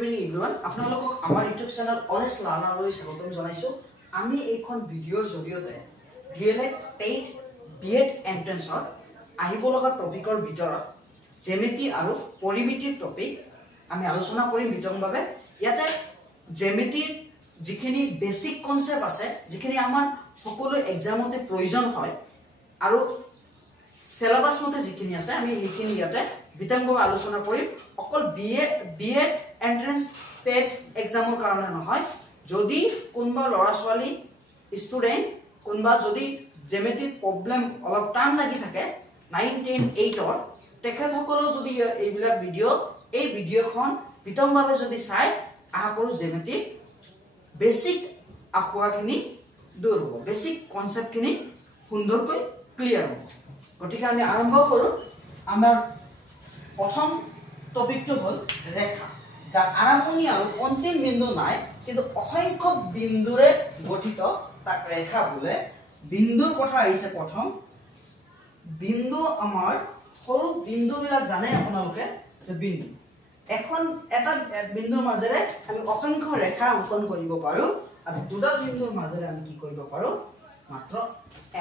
everyone, আপোনালোকক আমাৰ YouTube channel honest লাৰ্ণাৰলৈ স্বাগতম জনাইছো। আমি এইখন ভিডিঅ'ৰ জৰিয়তে DLED টেট বিএড এন্ট্ৰেন্সৰ আহিব লগা টপিকৰ ভিতৰত জ্যামিতি আৰু পৰিমিতিৰ টপিক আমি আলোচনা কৰিম বিতংভাৱে। ইয়াতে জ্যামিতিৰ যিখিনি বেসিক কনসেপ্ট আছে, যিখিনি আমাৰ সকলো এক্সামতে প্ৰয়োজন হয় আৰু সিলেবাস মতে যিখিনি আছে আমি এইখিনি ইয়াতে বিতংভাৱে আলোচনা কৰিম। অকল বিএড এন্ট্ৰেন্স টেট এক্সামৰ কাৰণে নহয়, যদি কোনবা লৰা ছোৱালী ষ্টুডেন্ট কোনবা যদি জ্যামিতিৰ প্ৰবলেম অলপ টান লাগি থাকে 9 10 8 তেখেতসকলৰ যদি এইবিলাক এই ভিডিঅখন বিতংভাৱে যদি চাই আশা কৰো জ্যামিতিৰ বেসিক আখুৱাখিনি দূৰ হ'ব, বেসিক কনসেপ্টখিনি সুন্দৰকৈ ক্লিয়াৰ হ'ব। গতিকে আমি আৰম্ভ কৰো। আমাৰ প্ৰথম টপিকটো হ'ল ৰেখা, যাৰ আৰম্ভণি আৰু অন্তিম বিন্দু নাই কিন্তু অসংখ্য বিন্দুৰে গঠিত, তাক ৰেখা বোলে। বিন্দুৰ কথা আহিছে প্ৰথম। বিন্দু আমাৰ সৰু বিন্দুবিলাক জানে আপোনালোকে, যে বিন্দু এখন এটা বিন্দুৰ মাজেৰে আমি অসংখ্য ৰেখা অংকন কৰিব পাৰো আৰু দুটা বিন্দুৰ মাজেৰে আমি কি কৰিব পাৰো, মাত্ৰ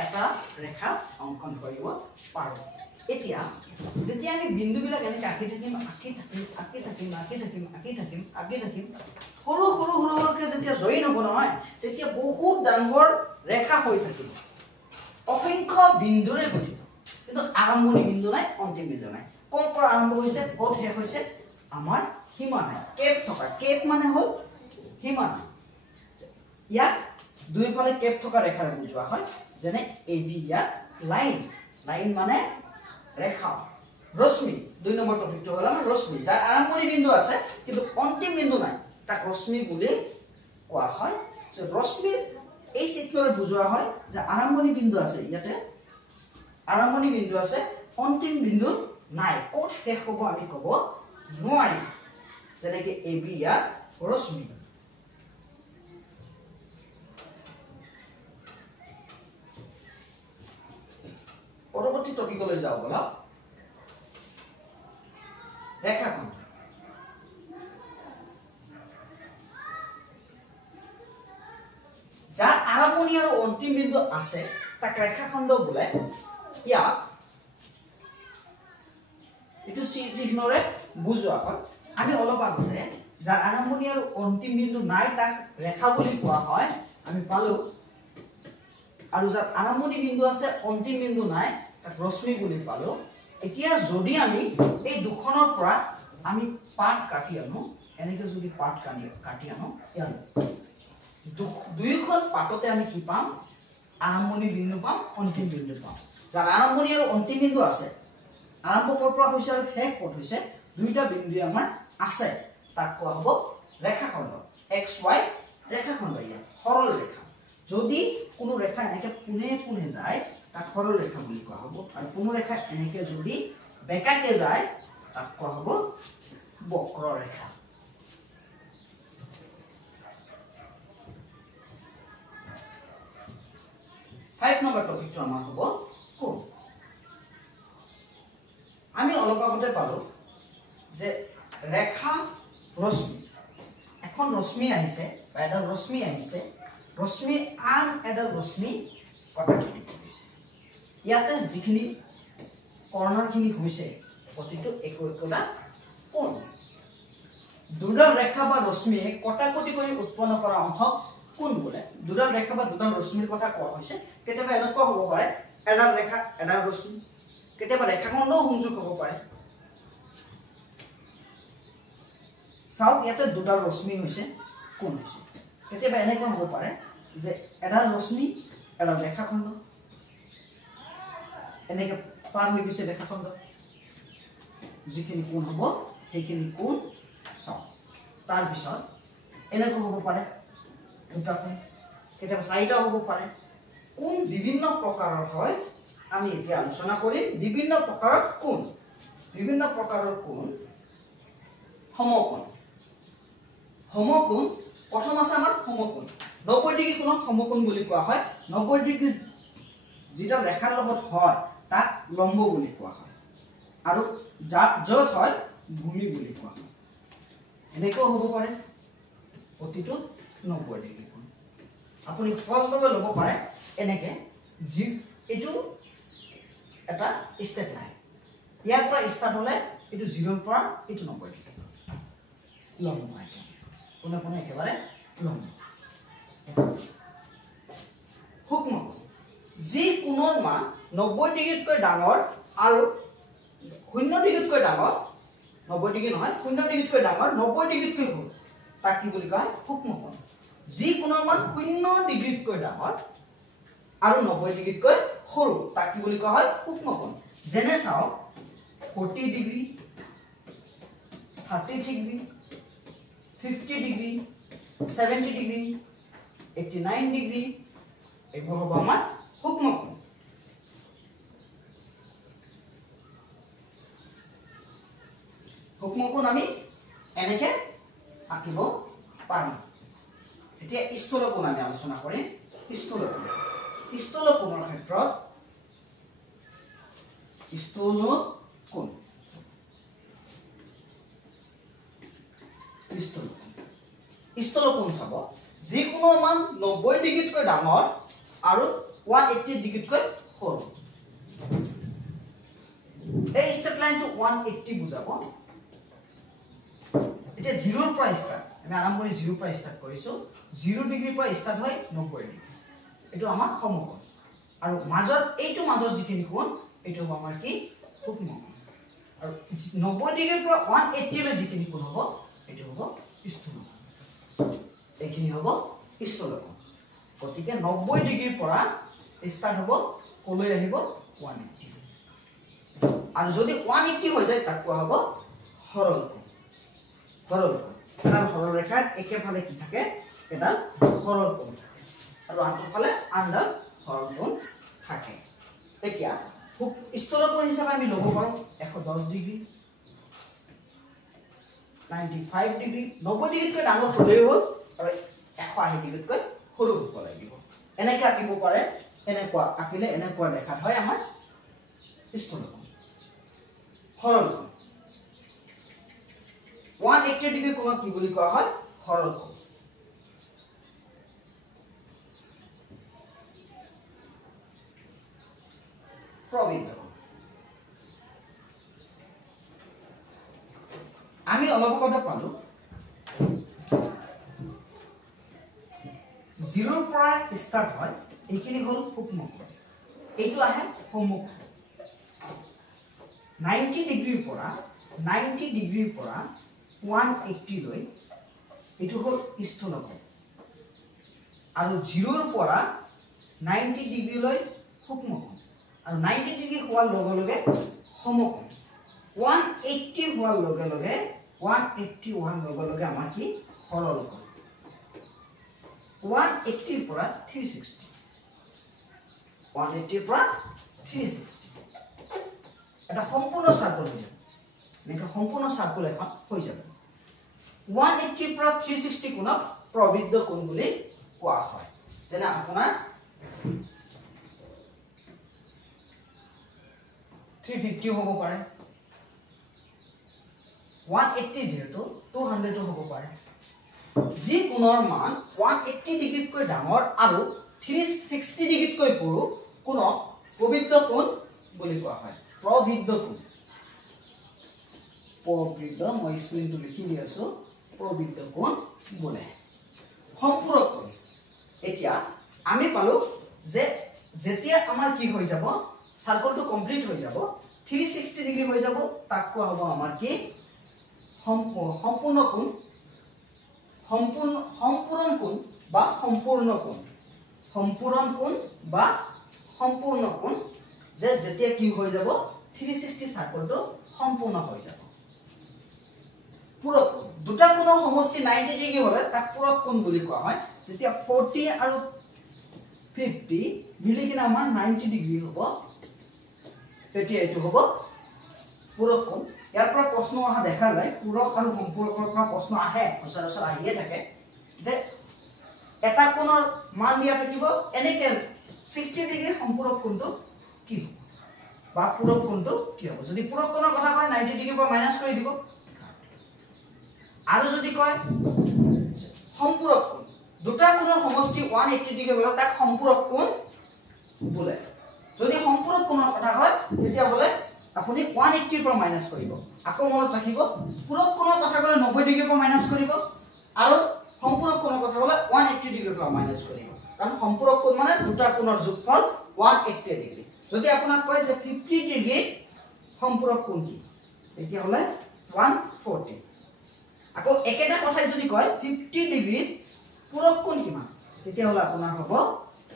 এটা ৰেখা অংকন কৰিব পাৰো। এতিয়া যেতিয়া আমি বিন্দুবিলাক এনেকৈ আঁকি থাকিম সৰু সৰুকৈ যেতিয়া জইন হ'ব নহয়, তেতিয়া বহুত ডাঙৰ ৰেখা হৈ থাকিব, অসংখ্য বিন্দুৰে গঠিত, কিন্তু আৰম্ভণি বিন্দু নাই, অন্তিম বিন্দু নাই। ক'ৰ পৰা আৰম্ভ হৈছে ক'ত শেষ হৈছে আমাৰ সীমা নাই। কেপ থকা, কেপ মানে হ'ল সীমা নাই। ইয়াক দুইফালে কেপ থকা ৰেখাৰে বুজোৱা হয়, যেনে এবি ইয়াক লাইন, লাইন মানে ৰেখা। ৰশ্মি, 2 নম্বৰ টপিকটো হ'ল আমাৰ ৰশ্মি, যাৰ আৰম্ভণি বিন্দু আছে কিন্তু অন্তিম বিন্দু নাই, তাক ৰশ্মি বুলি কোৱা হয়। ৰশ্মি এই চিত্ৰৰে বুজোৱা হয় যে আৰম্ভণি বিন্দু আছে, ইয়াতে আৰম্ভণি বিন্দু আছে, অন্তিম বিন্দু নাই, ক'ত শেষ হ'ব আমি ক'ব নোৱাৰিম। যেনেকৈ এবি ইয়াক ৰশ্মি। পৰৱৰ্তী টপিকলৈ যাওঁ বলা। ৰেখাখণ্ড, যাৰ আৰম্ভণি আৰু অন্তিম বিন্দু আছে তাক ৰেখাখণ্ড বোলে। ইয়াক এইটো চিহ্নৰে বুজোৱা হয়। আমি অলপ আগতে যাৰ আৰম্ভণি আৰু অন্তিম বিন্দু নাই তাক ৰেখা বুলি কোৱা হয়, আমি পালো। আৰু যাৰ আৰম্ভণি বিন্দু আছে অন্তিম বিন্দু নাই তাক ৰশ্মি বুলি পালো। এতিয়া যদি আমি এই দুখনৰ পৰা আমি পাত কাটি আনো, এনেকৈ যদি পাত কাটি আনো, দুইখন পাততে আমি কি পাম, আৰম্ভণি বিন্দু পাম, অন্তিম বিন্দু পাম। যাৰ আৰম্ভণি আৰু অন্তিম বিন্দু আছে, আৰম্ভ ক'ৰ পৰা হৈছে আৰু শেষ ক'ত হৈছে, দুইটা বিন্দু আমাৰ আছে, তাক কোৱা হ'ব ৰেখাখণ্ড। এক্স ৱাই ৰেখাখণ্ড, ইয়াত সৰল ৰেখা। যদি কোনো ৰেখা এনেকৈ পোনে পোনে যায় তাক সৰল ৰেখা বুলি কোৱা হ'ব, আৰু কোনো ৰেখা এনেকৈ যদি বেকাকে যায় তাক কোৱা হ'ব বক্ৰৰেখা। ফাইভ নম্বৰ টপিকটো আমাৰ হ'ব কোণ। আমি অলপ আগতে পালো যে ৰেখা ৰশ্মি, এখন ৰশ্মি আহিছে বা এডাল ৰশ্মি আহিছে, ৰশ্মি আন এডাল ৰশ্মি কটাকটি কৰিছে। ইয়াতে যিখিনি কৰ্ণৰখিনি হৈছে প্ৰতিটো একোটা কোণ। দুডাল ৰেখা বা ৰশ্মিয়ে কটাকটি কৰি উৎপন্ন কৰা অংশক কোণ বোলে। দুডাল ৰেখা বা দুডাল ৰশ্মিৰ কথা কোৱা হৈছে। কেতিয়াবা এনেকুৱা হ'ব পাৰে এডাল ৰেখা এডাল ৰশ্মি, কেতিয়াবা ৰেখাখণ্ডও সংযোগ হ'ব পাৰে। চাওক, ইয়াতে দুডাল ৰশ্মি হৈছে, কোণ হৈছে। কেতিয়াবা এনেকুৱা হ'ব পাৰে যে এডাল ৰশ্মি এডাল ৰেখাখণ্ড, এনেকৈ পাৰ হৈ গৈছে ৰেখাখণ্ড, যিখিনি কোণ হ'ব সেইখিনি কোণ চাওক। তাৰপিছত এনেকুৱা হ'ব পাৰে দুটা কোণ, কেতিয়াবা চাৰিটাও হ'ব পাৰে। কোণ বিভিন্ন প্ৰকাৰৰ হয়, আমি এতিয়া আলোচনা কৰিম বিভিন্ন প্ৰকাৰৰ কোণ। বিভিন্ন প্ৰকাৰৰ কোণ, সমকোণ। সমকোণ প্ৰথম আছে আমাৰ সমকোণ। 90 ডিগ্ৰী কোণক সমকোণ বুলি কোৱা হয়। 90 ডিগ্ৰী যিটা ৰেখাৰ লগত হয় তাক লম্ব বুলি কোৱা হয়, আৰু য'ত হয় ভূমি বুলি কোৱা হয়। এনেকৈ হ'ব পাৰে প্ৰতিটো 90 ডিগ্ৰী কোণ আপুনি সহজভাৱে ল'ব পাৰে এনেকৈ এইটো এটা ষ্টেট লাইন ইয়াৰ পৰা ষ্টাৰ্ট হ'লে এইটো 0 ৰ পৰা এইটো 90 ডিগ্ৰী লম্ব আইটেম কোনে কোনে একেবাৰে লম্ব সূক্ষ্ম কোণ যি কোণৰ মান 90 ডিগ্ৰীতকৈ ডাঙৰ আৰু 0 ডিগ্ৰীতকৈ ডাঙৰ 90 ডিগ্ৰী নহয় 0 ডিগ্ৰীতকৈ ডাঙৰ 90 ডিগ্ৰীতকৈ সৰু তাক কি বুলি কয় সূক্ষ্ম কোণ যি কোণৰ মান 0 ডিগ্ৰীতকৈ ডাঙৰ আৰু 90 ডিগ্ৰীতকৈ সৰু তাক কি বুলি কোৱা হয় সূক্ষ্ম কোণ যেনে চাও 40 degree 30 degree 50 degree 70 degree 89 degree এইবোৰ হ'ব আমাৰ সূক্ষ্ম কোণ সূক্ষ্ম কোণ আমি এনেকে আঁকিব পাৰোঁ এতিয়া স্থূল কোণ আমি আলোচনা কৰিম স্থূল কোণৰ ক্ষেত্ৰত স্থূল কোণ স্থূল কোণ চাব যি কোণৰ মান 90 ডিগ্ৰীতকৈ ডাঙৰ আৰু 180 ডিগ্ৰীতকৈ সৰু এই ষ্টেট লাইনটো 180 বুজাব এটা 0 ৰ পৰা ষ্টাৰ্ট আমি আৰম্ভণি 0 ৰ পৰা ষ্টাৰ্ট কৰিছো 0 ডিগ্ৰীৰ পৰা ষ্টাৰ্ট হয় 90 ডিগ্ৰী এটো আমাৰ সমকোণ আৰু এইটো মাজৰ যিখিনি কোণ এটো হ'ব আমাৰ কি সূক্ষ্ম কোণ আৰু 90 ডিগ্ৰীৰ পৰা 180 লৈ যিখিনি কোণ হ'ব এটো হ'ব স্থূল কোণ এইখিনি হ'ব স্থূল কোণ গতিকে 90 ডিগ্ৰীৰ পৰা ষ্টাৰ্ট হ'ব কলৈ আহিব 180 আৰু যদি 180 হৈ যায় তাক কোৱা হ'ব সৰল কোণ এডাল সৰল ৰেখাৰ একেফালে কি থাকে এডাল সৰল কোণ থাকে আৰু আনফালে আনডাল সৰল কোণ থাকে এতিয়া স্থূল কোণ হিচাপে আমি ল'ব পাৰোঁ 110 ডিগ্ৰী 95 ডিগ্ৰী 90 ডিগ্ৰীতকৈ ডাঙৰ হ'লেই হ'ল আৰু 180 ডিগ্ৰীতকৈ সৰু হ'ব লাগিব এনেকৈ আঁকিব পাৰে এনেকুৱা আঁকিলে এনেকুৱা দেখাত হয় আমাৰ স্থূল কোণ সৰল কোণ 180 ডিগ্ৰী কোণক কি বুলি কোৱা হয় সৰল কোণ প্ৰবৃদ্ধ কোণ আমি অলপ আগতে পালো 0 ৰ পৰা ষ্টাৰ্ট হয় এইখিনি হ'ল সূক্ষ্ম কোণ এইটো আহে সম্মুখ 90 ডিগ্ৰীৰ পৰা 180 লৈ এইটো হ'ল স্থূল কোণ আৰু 0 ৰ পৰা 90 ডিগ্ৰী লৈ সূক্ষ্ম কোণ আৰু 90 ডিগ্ৰী হোৱাৰ লগে লগে সমকোণ 180 হোৱাৰ লগে লগে 180 হোৱাৰ লগে লগে আমাৰ কি সৰল কোণ 180 ৰ পৰা 360 180 ৰ পৰা 360 এটা সম্পূৰ্ণ সাৰ্কেল হৈ যাব এনেকৈ সম্পূৰ্ণ সাৰ্কেল এখন হৈ যাব 180 ৰ পৰা 360 কোণক প্ৰবৃদ্ধ কোণ বুলি কোৱা হয় যেনে আপোনাৰ 350 হ'ব পাৰে 180 যেহেতু 200 হ'ব পাৰে যি কোণৰ মান 180 ডিগ্ৰীতকৈ ডাঙৰ আৰু 360 ডিগ্ৰীতকৈ সৰু কোণক প্ৰবৃদ্ধ কোণ বুলি কোৱা হয় প্ৰবৃদ্ধ কোণ মই স্পেলিংটো লিখি দি আছো প্ৰবৃদ্ধ কোণ বোলে সম্পূৰক কোণ এতিয়া আমি পালো যে যেতিয়া আমাৰ কি হৈ যাব সাৰ্কেলটো কমপ্লিট হৈ যাব 360 ডিগ্ৰী হৈ যাব তাক কোৱা হ'ব আমাৰ কি সম্পূৰ্ণ কোণ সম্পূৰণ কোণ বা সম্পূৰ্ণ কোণ বা সম্পূৰ্ণ কোণ যে যেতিয়া কি হৈ যাব 360 সাৰ্কেলটো সম্পূৰ্ণ হৈ যাব পূৰক দুটা কোণৰ সমষ্টি 90 ডিগ্ৰী হ'লে তাক পূৰক কোণ বুলি কোৱা হয় যেতিয়া 40 আৰু 50 মিলি কিনে আমাৰ 90 ডিগ্ৰী হ'ব তেতিয়া এটো হ'ব পূৰক কোণ ইয়াৰ পৰা প্ৰশ্ন অহা দেখা যায় পূৰক আৰু সম্পূৰকৰ পৰা প্ৰশ্ন আহে সচৰাচৰ আহিয়ে থাকে যে এটা কোণৰ মান দিয়া থাকিব এনেকে 60 ডিগ্ৰী সম্পূৰক কোণটো কি হ'ব বা পূৰক কোণটো কি হ'ব যদি পূৰক কোণৰ কথা হয় 90 ডিগ্ৰীৰ পৰা মাইনাস কৰি দিব আৰু যদি কয় সম্পূৰক কোণ দুটা কোণৰ সমষ্টি 180 ডিগ্ৰী হলে তাক সম্পূৰক কোণ বোলে যদি সম্পূৰক কোণৰ কথা হয় তেতিয়া হলে আপুনি 180 ৰ পৰা মাইনাস কৰিব আকৌ মনত ৰাখিব পূৰক কোণৰ কথা কলে 90 ডিগ্ৰীৰ পৰা মাইনাস কৰিব আৰু সম্পূৰক কোণৰ কথা কলে 180 ডিগ্ৰীৰ পৰা মাইনাস কৰিব কাৰণ সম্পূৰক কোণ মানে দুটা কোণৰ যোগফল 180 ডিগ্ৰী যদি আপোনাক কয় যে 50 ডিগ্ৰী সম্পূৰক কোণ কি তেতিয়া হলে 140 আকৌ একেটা কথাই যদি কয় 50 ডিগ্ৰী পূৰক কোণ কিমান তেতিয়া হলে আপোনাৰ হ'ব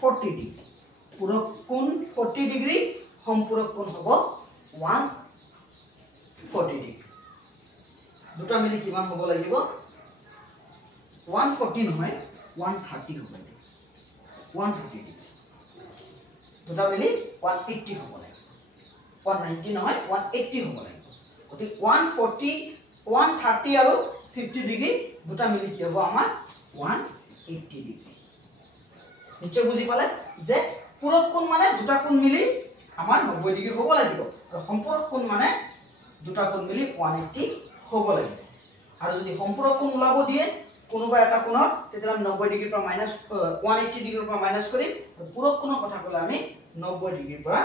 40 ডিগ্ৰী পূৰক কোণ 40 ডিগ্ৰী সম্পূৰক কোণ হ'ব 140 ডিগ্ৰী দুটা মিলি কিমান হ'ব লাগিব 140 নহয় 130 হ'ব লাগিব 130 ডিগ্ৰী দুটা মিলি 180 হ'ব লাগিব 190 নহয় 180 হ'ব লাগিব গতি 140 130 আৰু 50 ডিগ্ৰী দুটা মিলি কি হ'ব আমাৰ 180 ডিগ্ৰী নিশ্চয় বুজি পালে যে পূৰক কোণ মানে দুটা কোণ মিলি আমাৰ 90 ডিগ্ৰী হ'ব লাগিব আৰু সম্পূৰক কোণ মানে দুটা কোণ মিলি 180 হ'ব লাগিব আৰু যদি সম্পূৰক কোণ ওলাব দিয়ে কোনোবা এটা কোণৰ তেতিয়া 90 ডিগ্ৰীৰ পৰা মাইনাস 180 ডিগ্ৰীৰ পৰা মাইনাস কৰিম আৰু পূৰক কোণৰ কথা ক'লে আমি 90 ডিগ্ৰীৰ পৰা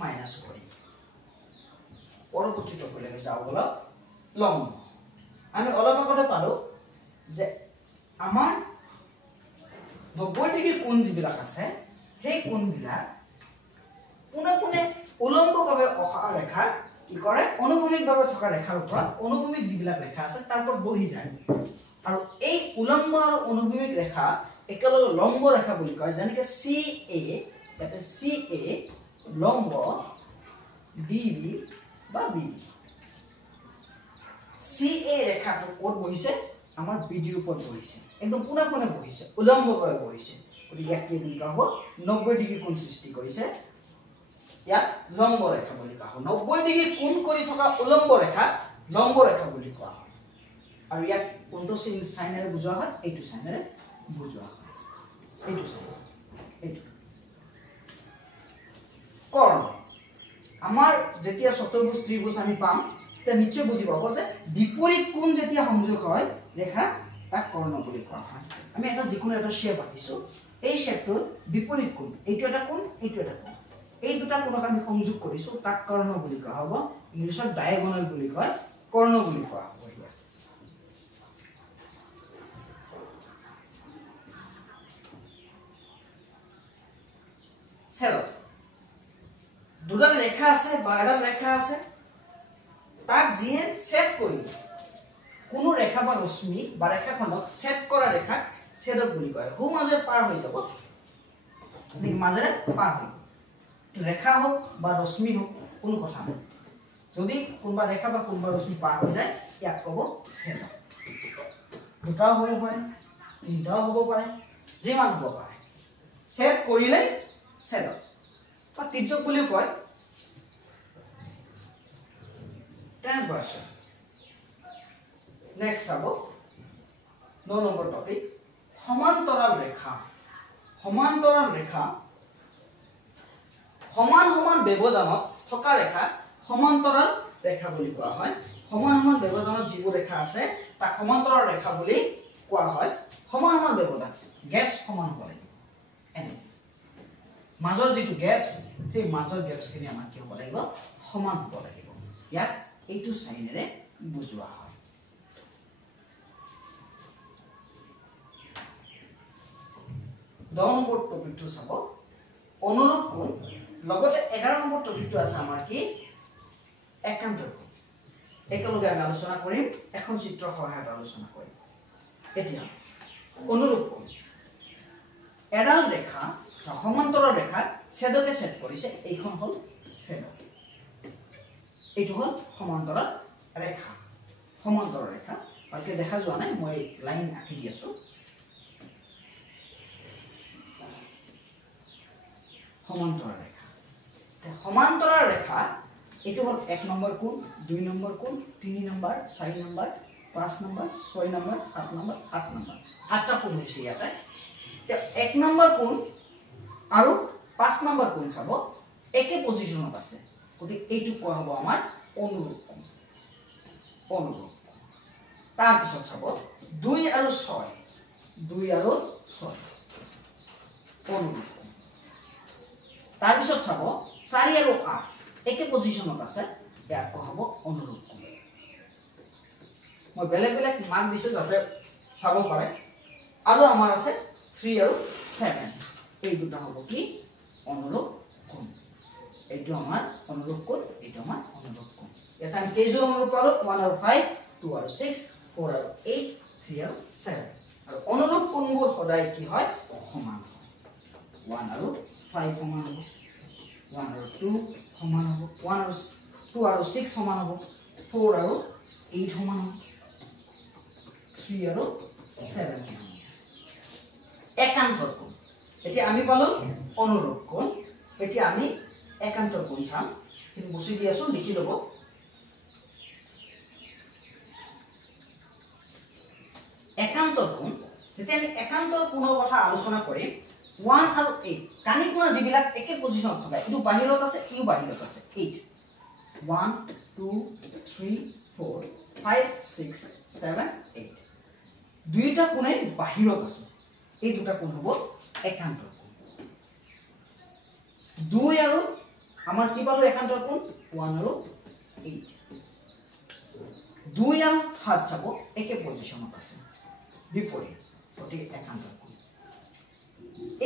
মাইনাস কৰিম পৰৱৰ্তী টপিকলৈ যাওঁ বলক লম্ব আমি অলপ আগতে পালো যে আমাৰ 90 ডিগ্ৰী কোণ যিবিলাক আছে সেই কোণবিলাক পুনে পুনে উলম্বভাৱে অহা ৰেখা কি কৰে অনুভূমিকভাৱে থকা ৰেখাৰ ওপৰত অনুভূমিক যিবিলাক ৰেখা আছে তাৰ ওপৰত বহি যায় আৰু এই উলম্ব আৰু অনুভূমিক ৰেখা একেলগে লম্ব ৰেখা বুলি কয় যেনেকৈ CA এটা CA লম্ব BB বা BD CA ৰেখাটো ক'ত বহিছে আমাৰ BD ৰ ওপৰত বহিছে একদম পুনে পুনে বহিছে উলম্বভাৱে বহিছে গতিকে ইয়াক কি বুলি কোৱা হ'ব 90 ডিগ্ৰী কোণ সৃষ্টি কৰিছে ইয়াক লম্ব ৰেখা বুলি কোৱা হয় 90 ডিগ্ৰী কোণ কৰি থকা উলম্ব ৰেখা লম্ব ৰেখা বুলি কোৱা হয় আৰু ইয়াক কোনটো সাইনেৰে বুজোৱা হয় এইটো সাইনেৰে বুজোৱা হয় এইটো সাইন এইটো কৰ্ণ আমাৰ যেতিয়া চতুৰ্ভুজ ত্ৰিভুজ আমি পাম তেতিয়া নিশ্চয় বুজি পাব যে বিপৰীত কোণ যেতিয়া সংযোগ হয় ৰেখা তাক কৰ্ণ বুলি কোৱা হয় আমি এটা যিকোনো এটা শেপ আঁকিছো এই শেপটোৰ বিপৰীত কোণ এইটো এটা কোণ এইটো এটা কোণ এই দুটা কোণক আমি সংযোগ কৰিছো তাক কৰ্ণ বুলি কোৱা হ'ব ইংলিছত ডায়াগোনাল বুলি কয় কৰ্ণ বুলি কোৱা হ'ব চেল দুডাল ৰেখা আছে বা এডাল ৰেখা আছে তাক যিয়ে ছেদ কৰি কোনো ৰেখা বা ৰশ্মি বা ৰেখাখনক ছেদ কৰা ৰেখাক ছেদক বুলি কয় হু মাজে পাৰ হৈ যাব মাজেৰে পাৰ হৈ ৰেখা হোক বা ৰশ্মি হোক কোনো কথা নাই যদি কোনোবা ৰেখা বা কোনোবা ৰশ্মি পাৰ হৈ যায় ইয়াক ক'ব ছেদক দুটাও হ'ব পাৰে তিনিটাও হ'ব পাৰে যিমান হ'ব পাৰে ছেদ কৰিলে ছেদক বা তিৰ্যক বুলিও কয় ট্ৰান্সভাৰ্সন নেক্সট হ'ব 9 নম্বৰ টপিক সমান্তৰাল ৰেখা সমান সমান ব্যৱধানত থকা ৰেখা সমান্তৰাল ৰেখা বুলি কোৱা হয় সমান ব্যৱধানত যিবোৰ ৰেখা আছে তাক সমান্তৰাল ৰেখা বুলি কোৱা হয় সমান ব্যৱধান গেপছ সমান হ'ব লাগিব এনে মাজৰ যিটো গেপছ সেই মাজৰ গেপছখিনি আমাৰ কি হ'ব লাগিব সমান হ'ব লাগিব ইয়াক এইটো সাইনেৰে বুজোৱা হয় 10 নম্বৰ টপিকটো চাব অনুৰূপ কোণ লগতে 11 নম্বৰ টপিকটো আছে আমাৰ কি একান্ত কোণ একেলগে আমি আলোচনা কৰিম এখন চিত্ৰৰ সহায়ত আলোচনা কৰিম এতিয়া অনুৰূপ কোণ এডাল ৰেখা সমান্তৰাল ৰেখা ছেদকে ছেদ কৰিছে এইখন হল ছেদক এইটো হল সমান্তৰাল ৰেখা ভালকে দেখা যোৱা নাই মই লাইন আঁকি দি আছো সমান্তৰাল ৰেখা এইটো হল 1 নম্বৰ কোণ 2 নম্বৰ কোণ 3 number 4 number 5 number 6 number 7 number 8 number 8টা কোণ হৈছে ইয়াতে 1 নম্বৰ কোণ আৰু 5 নম্বৰ কোণ চাব একে পজিশনত আছে গতি এইটো কোৱা হ'ব আমাৰ অনুৰূপ কোণ তাৰ পিছত চাব 2 আৰু 6 অনুৰূপ কোণ তাৰ পিছত চাব 4 আৰু 8 একে পজিশনত আছে ইয়াক হ'ব অনুৰূপ কোণ মই বেলেগ বেলেগ মাৰ্ক দিছো যাতে চাব পাৰে আৰু আমাৰ আছে 3 আৰু 7 এই দুটা হ'ব কি অনুৰূপ কোণ এইটো আমাৰ অনুৰূপ কোণ এইটো আমাৰ অনুৰূপ কোণ এটা আমি কেইযোৰ অনুৰূপ পালো 1 আৰু 5 2 আৰু 6 4 আৰু 8 3 আৰু 7 আৰু অনুৰূপ কোণবোৰ সদায় কি হয় সমান হয় 1 আৰু 5 সমান হ'ব 1 আৰু 2 সমান হ'ব 1 আৰু 2 আৰু 6 সমান হ'ব 4 আৰু 8 সমান হ'ব 3 আৰু 7 একান্তৰ কোণ এতিয়া আমি পালো অনুৰূপ কোণ এতিয়া আমি একান্তৰ কোণ চাম কিন্তু বসি দি আছো লিখি লব একান্তৰ কোণ যেতিয়া আমি একান্তৰ কোণৰ কথা আলোচনা কৰিম 1 আৰু 8 কানি কোণ যিবিলাক একে পজিশনত থাকে ইটো বাহিৰত আছে ইও বাহিৰত আছে 8 1 2 3 4 5 6 7 8 দুইটা কোণে বাহিৰত আছে এই দুটা কোণ হ'ব একান্তৰ কোণ 2 আৰু আমাৰ কি পালো একান্তৰ কোণ 1 আৰু 8 2 আৰু 7 চাব একে পজিশনত আছে বিপৰীত গতিকে একান্তৰ কোণ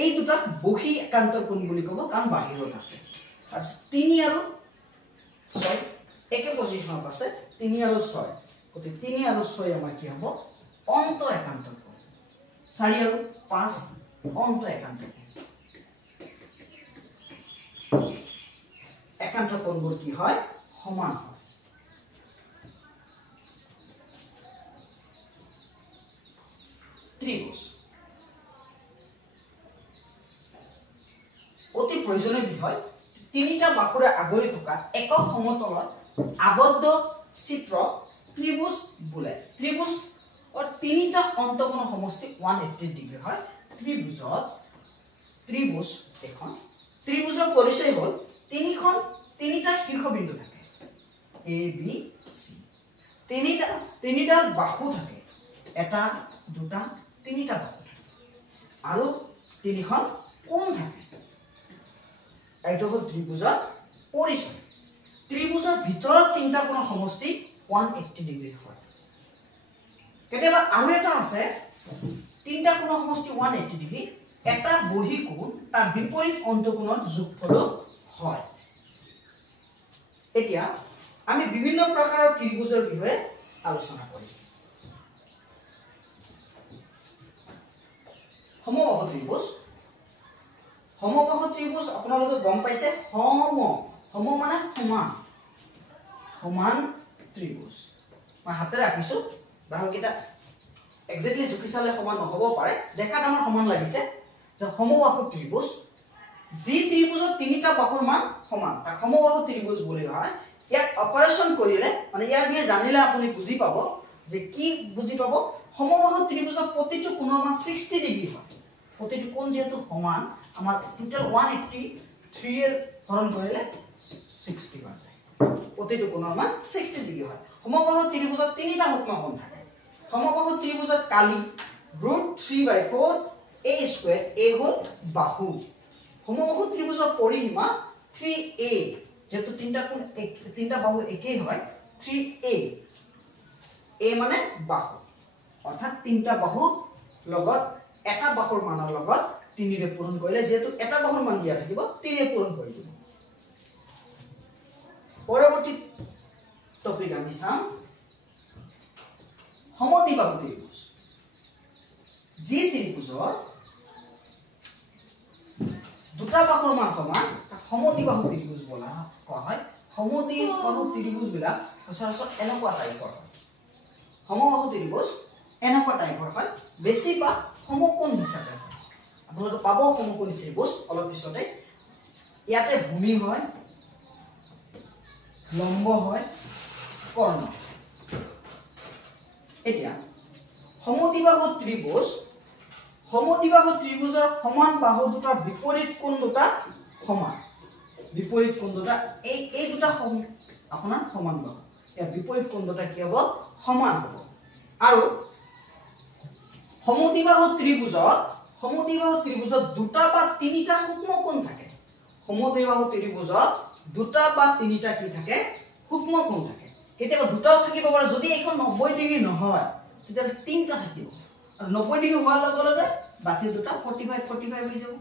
এই দুটা বহি একান্তৰ কোণ বুলি ক'ব কাৰণ বাহিৰত আছে তাৰপিছত 3 আৰু 6 একে পজিশনত আছে 3 আৰু 6 গতিকে 3 আৰু 6 আমাৰ কি হ'ব অন্ত একান্তৰ কোণ 4 আৰু 5 অন্ত একান্তৰ কোণ একান্তৰ কোণবোৰ কি হয় সমান হয় ত্ৰিভুজ অতি প্ৰয়োজনীয় বিষয় তিনিটা বাহুৰে আগুৰি থকা একক সমতলৰ আবদ্ধ চিত্ৰ ত্ৰিভুজ বোলে ত্ৰিভুজ তিনিটা অন্তকোণৰ সমষ্টি 180 ডিগ্ৰী হয় ত্ৰিভুজ এখন ত্ৰিভুজৰ পৰিচয় হ'ল তিনিটা শীৰ্ষবিন্দু থাকে এ বি সি তিনিটা বাহু থাকে এটা দুটা তিনিটা বাহু থাকে আৰু তিনিখন কোণ থাকে এইটো হ'ল ত্ৰিভুজৰ পৰিচয় ত্ৰিভুজৰ ভিতৰৰ তিনিটা কোণৰ সমষ্টি 180 ডিগ্ৰী হয় কেতিয়াবা আৰু এটা আছে তিনিটা কোণৰ সমষ্টি 180 ডিগ্ৰী এটা বহি কোণ তাৰ বিপৰীত অন্তকোণৰ যোগফল হয় এতিয়া আমি বিভিন্ন প্ৰকাৰৰ ত্ৰিভুজৰ বিষয়ে আলোচনা কৰিম সমবাহু ত্ৰিভুজ আপোনালোকে গম পাইছে সম মানে সমান ত্ৰিভুজ মই হাতেৰে আঁকিছো বাহুকেইটা এক্সাক্টলি জুখি চালে সমান নহব পাৰে দেখাত আমাৰ সমান লাগিছে যে সমবাহু ত্ৰিভুজ যি ত্ৰিভুজৰ তিনিটা বাহুৰ মান সমান তাক সমবাহু ত্ৰিভুজ বুলি হয় ইয়াক অপাৰেচন কৰিলে মানে ইয়াৰ বিষয়ে জানিলে আপুনি বুজি পাব যে কি বুজি পাব সমবাহু ত্ৰিভুজৰ প্ৰতিটো কোণৰ মান 60 ডিগ্ৰী হয় প্ৰতিটো কোণ যেহেতু সমান আমাৰ টোটাল 183 এৰ হৰণ কৰিলে 60 হৈ যায় প্ৰতিটো কোণৰ মান 60 ডিগ্ৰী হয় সমবাহু ত্ৰিভুজত তিনিটা সূক্ষ্ম কোণ থাকে সমবাহু ত্ৰিভুজত কালি √3/4 a স্কয়াৰ a হ'ল বাহু সমবাহু ত্ৰিভুজৰ পৰিসীমা 3a যেহেতু তিনিটা বাহু একেই হয় 3a a মানে বাহু অৰ্থাৎ তিনিটা বাহু লগত এটা বাহুৰ মানৰ লগত 3 ৰে পূৰণ কৰিলে যেহেতু এটা বাহুৰ মান দিয়া থাকিব 3 ৰে পূৰণ কৰি দিব পৰৱৰ্তী টপিক আমি চাম সমদ্বিবাহু ত্ৰিভুজ যি ত্ৰিভুজৰ দুটা বাহুৰ মান সমান সমদ্বিবাহু ত্ৰিভুজ বলা হয় সমদ্বিবাহু ত্ৰিভুজ বিলাক সচৰাচৰ এনেকুৱা টাইপৰ হয় সমবাহু ত্ৰিভুজ এনেকুৱা টাইপৰ হয় বেছি বা সমকোণ হিচাপে হয় আপোনালোকে পাব সমকোণী ত্ৰিভুজ অলপ পিছতে ইয়াতে ভূমি হয় লম্ব হয় কৰ্ণ এতিয়া সমদ্বিবাহু ত্ৰিভুজৰ সমান বাহু দুটাৰ বিপৰীত কোণ দুটা সমান বিপৰীত কোণ দুটা এই দুটা আপোনাৰ সমান বাহু ইয়াৰ বিপৰীত কোণ দুটা কি হ'ব সমান হ'ব আৰু সমদ্বিবাহু ত্ৰিভুজত দুটা বা তিনিটা সূক্ষ্ম কোণ থাকে সমদ্বিবাহু ত্ৰিভুজত দুটা বা তিনিটা কি থাকে সূক্ষ্ম কোণ থাকে কেতিয়াবা দুটাও থাকিব পাৰে যদি এখন 90 ডিগ্ৰী নহয় তেতিয়া তিনটা থাকিব আৰু 90 ডিগ্ৰী হোৱাৰ লগে লগে বাকি দুটা 45 হৈ যাব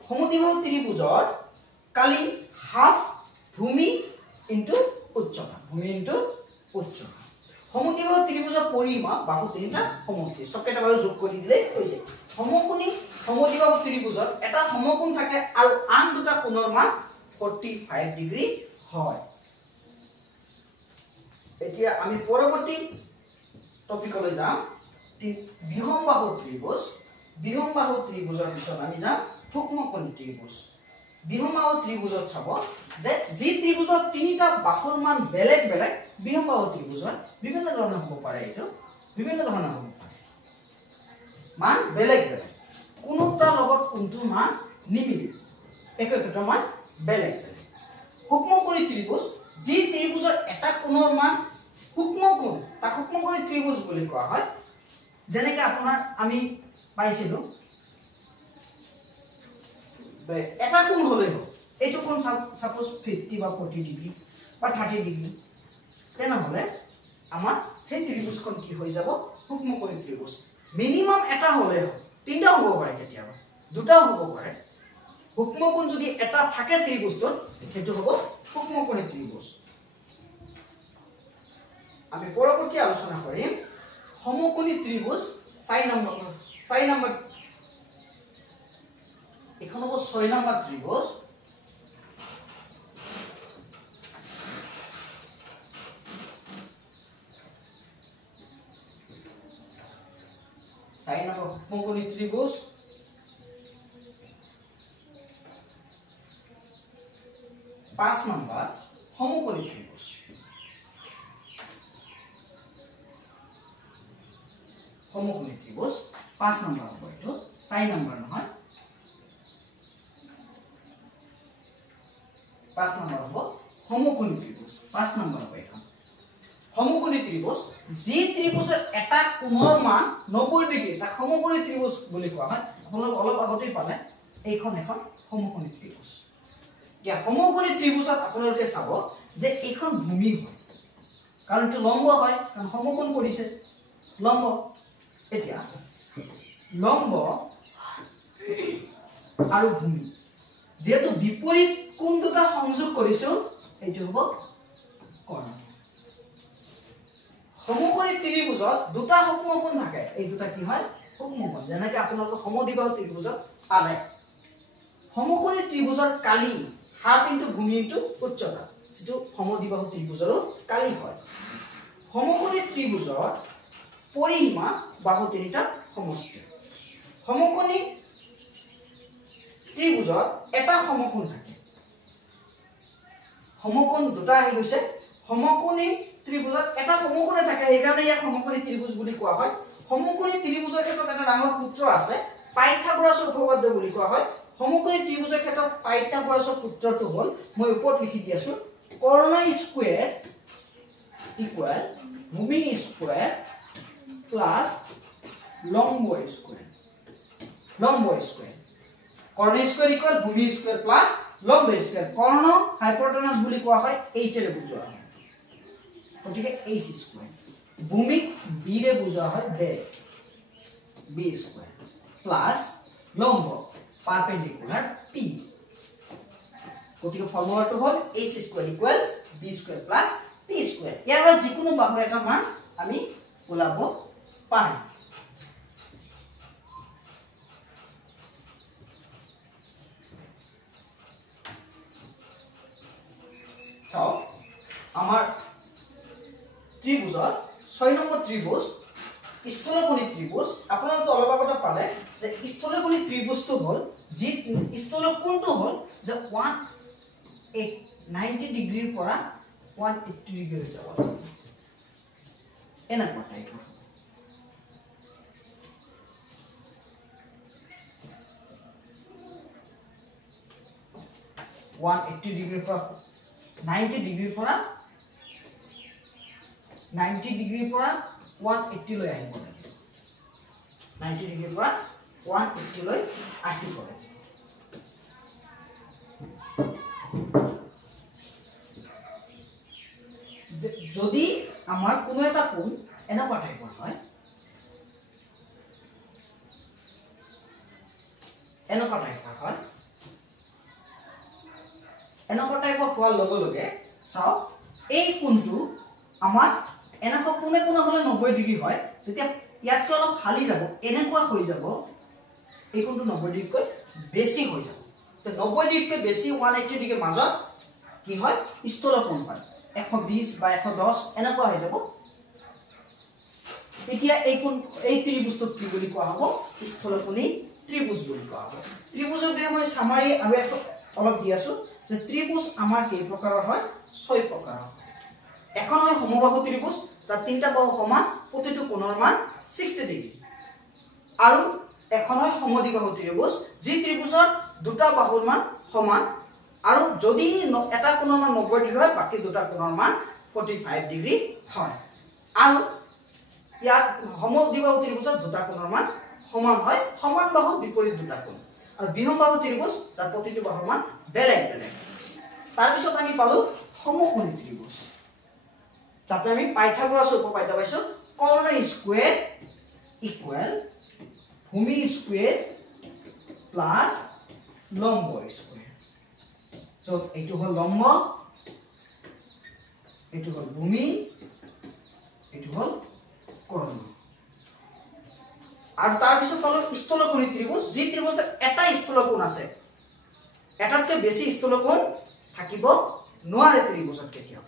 সমদ্বিবাহু ত্ৰিভুজৰ কালি হাফ ভূমি ইনটু উচ্চতা সমদ্বিবাহু ত্ৰিভুজৰ পৰিসীমা বাহু তিনিটা সমষ্টি সবকেইটা বাহু যোগ কৰি দিলে হৈ যায় সমকোণী সমদ্বিবাহু ত্ৰিভুজত এটা সমকোণ থাকে আৰু আন দুটা কোণৰ মান 45 ডিগ্ৰী হয় এতিয়া আমি পৰৱৰ্তী টপিকলৈ যাম বিহমবাহু ত্ৰিভুজৰ পিছত আমি যাম সূক্ষ্মকোণী ত্ৰিভুজ বিহমবাহু ত্ৰিভুজত চাব যে যি ত্ৰিভুজৰ তিনিটা বাহুৰ মান বেলেগ বেলেগ বিহমবাহু ত্ৰিভুজৰ বিভিন্ন ধৰণৰ হ'ব পাৰে মান বেলেগ বেলেগ কোনটা লগত কোনটো মান নিমিলে একটা মান বেলেগ বেলেগ সূক্ষ্মকোণী ত্ৰিভুজ যি ত্ৰিভুজৰ এটা কোণৰ মান সূক্ষ্মকোণ তা সূক্ষ্মকোণী ত্ৰিভুজ বুলি কোৱা হয় যেনেকৈ আপোনাৰ আমি পাইছিলো এটা কোণ হলে এইটো কোণ সাপোজ 50 বা 40 ডিগ্ৰী বা 30 ডিগ্ৰী তেনেহলে আমাৰ সেই ত্ৰিভুজখন কি হৈ যাব সূক্ষ্মকোণী ত্ৰিভুজ মিনিমাম এটা হলে তিনটা হ'ব পাৰে কেতিয়াবা দুটাও হ'ব পাৰে সূক্ষ্মকোণ যদি এটা থাকে ত্ৰিভুজটোত সেইটো হ'ব সূক্ষ্মকোণী ত্ৰিভুজ আমি পৰৱৰ্তী আলোচনা কৰিম সমকোণী ত্ৰিভুজ 4 নম্বৰ এখন হ'ব 6 নম্বৰ ত্ৰিভুজ সমকোণী ত্ৰিভুজ 5 নম্বৰ সমকোণী ত্ৰিভুজ সমকোণী ত্ৰিভুজ 5 নম্বৰ হ'ব এটো 4 নম্বৰ নহয় 5 নম্বৰ হ'ব সমকোণী ত্ৰিভুজ 5 নম্বৰ হ'ব এখন সমকোণী ত্ৰিভুজ যি ত্ৰিভুজৰ এটা কোণৰ মান 90 ডিগ্ৰী তা সমকোণী ত্ৰিভুজ বুলি কোৱা হয় আপোনালোক অলপ আগতেই পালে এইখন এখন সমকোণী ত্ৰিভুজ या সমকোণী ত্ৰিভুজত আপোনালোকে চাব যে এইখন ভূমি হয় কাৰণ এটো লম্ব হয় কাৰণ সমকোণ কৰিছে লম্ব এতিয়া লম্ব আৰু ভূমি যেহেতু বিপৰীত কোণ দুটা সংযোগ কৰিছো এইটো হ'ব কৰ্ণ সমকোণী ত্ৰিভুজত দুটা সূক্ষ্মকোণ থাকে এই দুটা কি হয় সূক্ষ্মকোণ যেনেকৈ আপোনালোকে সমদ্বিবাহু ত্ৰিভুজত পালে সমকোণী ত্ৰিভুজৰ কালি হাফ ইনটু ভূমি ইনটু উচ্চতা যেটো সমদ্বিবাহু ত্ৰিভুজৰো কালি হয় সমকোণী ত্ৰিভুজৰ পৰিসীমা বাহু তিনিটাৰ সমষ্টি সমকোণী ত্ৰিভুজত এটা সমকোণ থাকে সমকোণ দুটা আহি গৈছে সমকোণী ত্ৰিভুজত এটা সমকোণে থাকে সেইকাৰণে ইয়াক সমকোণী ত্ৰিভুজ বুলি কোৱা হয় সমকোণী ত্ৰিভুজৰ ক্ষেত্ৰত এটা ডাঙৰ সূত্ৰ আছে পাইথাগোৰাছৰ উপপাদ্য বুলি কোৱা হয় সমকোণী ত্ৰিভুজৰ ক্ষেত্ৰত পাইথাগোৰাছৰ সূত্ৰটো হ'ল মই ওপৰত লিখি দি আছো কৰ্ণ স্কয়াৰ ইকুৱেল ভূমি স্কয়াৰ প্লাস লম্ব স্কয়াৰ কৰ্ণ স্কয়াৰ ইকুয়াল ভূমি স্কয়াৰ প্লাস লম্ব স্কয়াৰ কৰ্ণ হাইপোটেনাস বুলি কোৱা হয় h ৰে বুজোৱা হয় গতিকে h স্কয়াৰ ভূমি b ৰে বুজোৱা হয় বেস b স্কয়ার প্লাস লম্ব পারপেন্ডিকুলার p গতিকে ফর্মুলাটো হ'ল h square equal b square plus p square ইয়াৰ যিকোনো বাহু এটা মান আমি ওলাব পাৰি চাও আমাৰ ত্ৰিভুজৰ 6 নম্বৰ ত্ৰিভুজ স্থলকোণী ত্ৰিভুজ আপোনালোকে অলপ আগতে পালে যে স্থলকোণী ত্ৰিভুজটো হ'ল যি স্থলকোণটো হ'ল যে 90 ডিগ্ৰীৰ পৰা 180 ডিগ্ৰী যাব এনেকুৱা টাইপৰ 180 ডিগ্ৰী পৰা 90 ডিগ্ৰী পৰা 90 ডিগ্ৰী পৰা 180 লৈ আহিব লাগিব 90 ডিগ্ৰীৰ পৰা 180 লৈ আহিব লাগিব যদি আমাৰ কোনো এটা কোণ এনেকুৱা টাইপৰ হয় এনেকুৱা টাইপৰ হোৱাৰ লগে লগে চাও এই কোণটো আমাৰ এনেকুৱা কোণে কোণে হলে 90 ডিগ্ৰী হয় যেতিয়া ইয়াতকৈ অলপ খালি যাব এনেকুৱা হৈ যাব এই কোণটো 90 ডিগ্ৰীকৈ বেছি হৈ যাব তো 90 ডিগ্ৰীকৈ বেছি 180 ডিগ্ৰীৰ মাজত কি হয় স্থল কোণ হয় 120 বা 110 এনেকুৱা হৈ যাব এতিয়া এই কোণ এই ত্ৰিভুজটো কি বুলি কোৱা হ'ব স্থলকোণী ত্ৰিভুজ বুলি কোৱা হ'ব ত্ৰিভুজৰ বিষয়ে মই সামাৰি আৰু অলপ দি আছো যে ত্ৰিভুজ আমাৰ কেই প্ৰকাৰৰ হয় 6 প্ৰকাৰৰ এখন হয় সমবাহু ত্ৰিভুজ যাৰ তিনিটা বাহু সমান প্ৰতিটো কোণৰ মান 60 ডিগ্ৰী আৰু এখন হয় সমদ্বিবাহু ত্ৰিভুজ যি ত্ৰিভুজৰ দুটা বাহুৰ মান সমান আৰু যদি এটা কোণৰ মান 90 ডিগ্ৰী হয় বাকি দুটা কোণৰ মান 45 ডিগ্ৰী হয় আৰু ইয়াত সমদ্বিবাহু ত্ৰিভুজৰ দুটা কোণৰ মান সমান হয় সমান বাহু বিপৰীত দুটা কোণ আৰু বিহমবাহু ত্ৰিভুজ যাৰ প্ৰতিটো বাহুৰ মান বেলেগ বেলেগ তাৰ পিছত আমি পালো সমকোণী ত্ৰিভুজ তাতে আমি পাইথাগোৰাছ উপপাদ্য পাইছো কৰ্ণ স্কয়াৰ ইকুৱেল ভূমি স্কয়াৰ প্লাস লম্ব স্কয়াৰ যত এইটো হল লম্ব এইটো হল ভূমি এইটো হল কৰ্ণ আৰু তাৰ পিছত পালো স্থলকোণী ত্ৰিভুজ যি ত্ৰিভুজৰ এটা স্থলকোণ আছে এটাতকৈ বেছি স্থলকোণ থাকিব নোৱাৰে ত্ৰিভুজত কেতিয়াও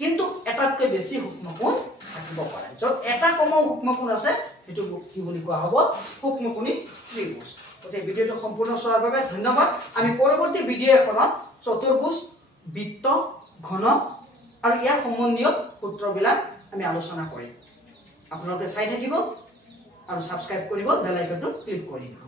কিন্তু এটাতকৈ বেছি সূক্ষ্মকোণ থাকিব পাৰে যত এটা কম সূক্ষ্মকোণ আছে হেতু কি বুলি কোৱা হ'ব সূক্ষ্মকোণী ত্ৰিভুজ গতিকে ভিডিওটো সম্পূৰ্ণ চোৱাৰ বাবে ধন্যবাদ আমি পৰৱৰ্তী ভিডিও এখনত চতুৰ্ভুজ বৃত্ত ঘনক আৰু ইয়াৰ সম্বন্ধীয় সূত্ৰবিলাক আমি আলোচনা কৰিম আপোনালোকে চাই থাকিব আৰু সাবস্ক্ৰাইব কৰিব বেল আইকনটো ক্লিক কৰি দিব